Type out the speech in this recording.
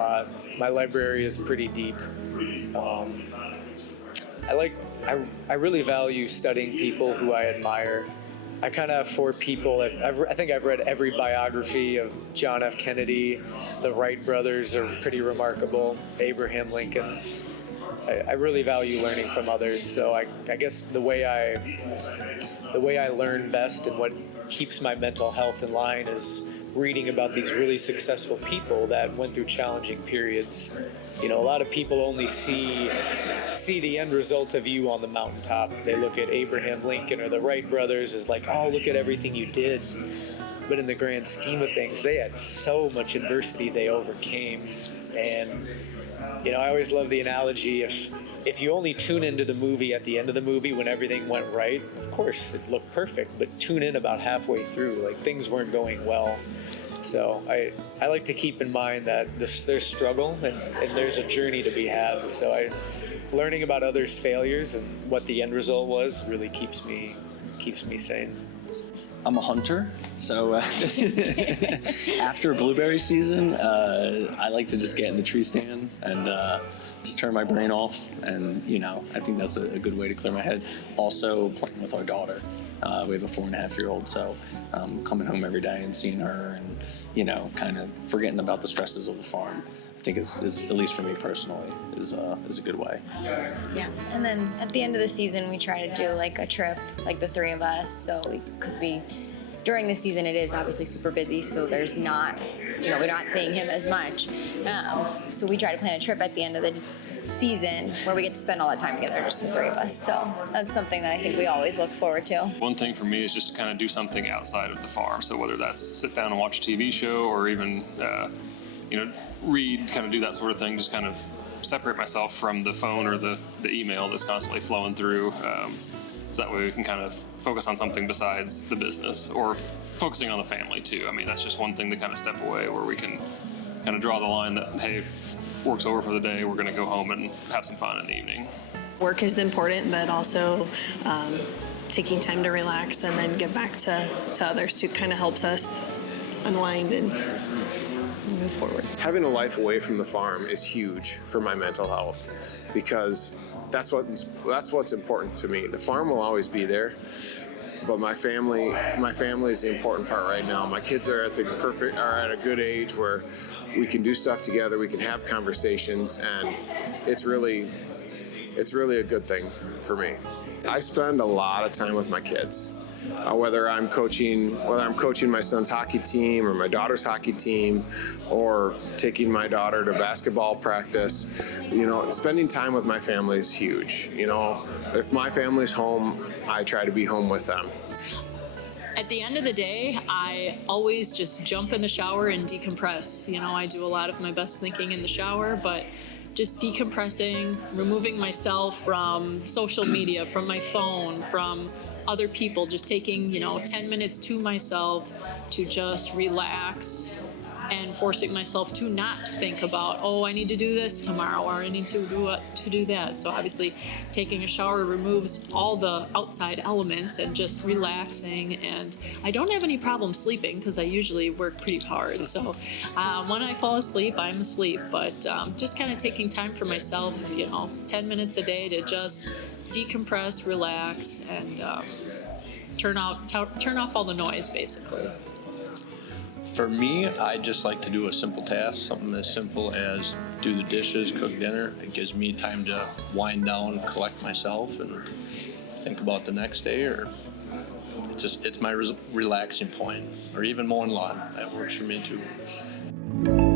lot. My library is pretty deep. I really value studying people who I admire. I kind of have 4 people. I think I've read every biography of John F. Kennedy. The Wright brothers are pretty remarkable. Abraham Lincoln. I really value learning from others. So I guess the way I learn best and what keeps my mental health in line is reading about these really successful people that went through challenging periods. You know, a lot of people only see the end result of you on the mountaintop. They look at Abraham Lincoln or the Wright brothers as like, oh, look at everything you did. But in the grand scheme of things, they had so much adversity they overcame. And, you know, I always love the analogy, if you only tune into the movie at the end of the movie when everything went right, of course it looked perfect, but tune in about halfway through, like things weren't going well. So I like to keep in mind that there's struggle and there's a journey to be had. So learning about others' failures and what the end result was really keeps me sane. I'm a hunter, so after blueberry season, I like to just get in the tree stand and just turn my brain off, and I think that's a good way to clear my head. Also, playing with our daughter. We have a 4.5-year-old, so coming home every day and seeing her and kind of forgetting about the stresses of the farm, I think is at least for me personally, is a good way. Yeah, and then at the end of the season, we try to do like a trip, like the 3 of us. So because during the season, it is obviously super busy, so there's not, we're not seeing him as much. So we try to plan a trip at the end of the season where we get to spend all that time together, just the 3 of us. So that's something that I think we always look forward to. One thing for me is just to kind of do something outside of the farm. So whether that's sit down and watch a TV show or even, read, kind of do that sort of thing, just kind of separate myself from the phone or the email that's constantly flowing through. So that way we can kind of focus on something besides the business or focusing on the family too. I mean, that's just one thing to kind of step away where we can kind of draw the line that, hey, if work's over for the day, we're going to go home and have some fun in the evening. Work is important, but also taking time to relax and then give back to others too kind of helps us unwind and move forward. Having a life away from the farm is huge for my mental health because that's what's important to me. The farm will always be there, but my family is the important part right now. My kids are at a good age where we can do stuff together, we can have conversations, and it's really a good thing for me. I spend a lot of time with my kids. Whether I'm coaching my son's hockey team or my daughter's hockey team, or taking my daughter to basketball practice, spending time with my family is huge. If my family's home, I try to be home with them. At the end of the day, I always just jump in the shower and decompress. I do a lot of my best thinking in the shower, but just decompressing, removing myself from social media, from my phone, from other people, just taking 10 minutes to myself to just relax and forcing myself to not think about, oh, I need to do this tomorrow or I need to do that. So obviously taking a shower removes all the outside elements and just relaxing. And I don't have any problem sleeping because I usually work pretty hard. So when I fall asleep, I'm asleep. But just kind of taking time for myself, 10 minutes a day to just decompress, relax, and turn off all the noise, basically. For me, I just like to do a simple task, something as simple as do the dishes, cook dinner. It gives me time to wind down, collect myself, and think about the next day. Or it's my relaxing point. Or even mowing lawn. That works for me too.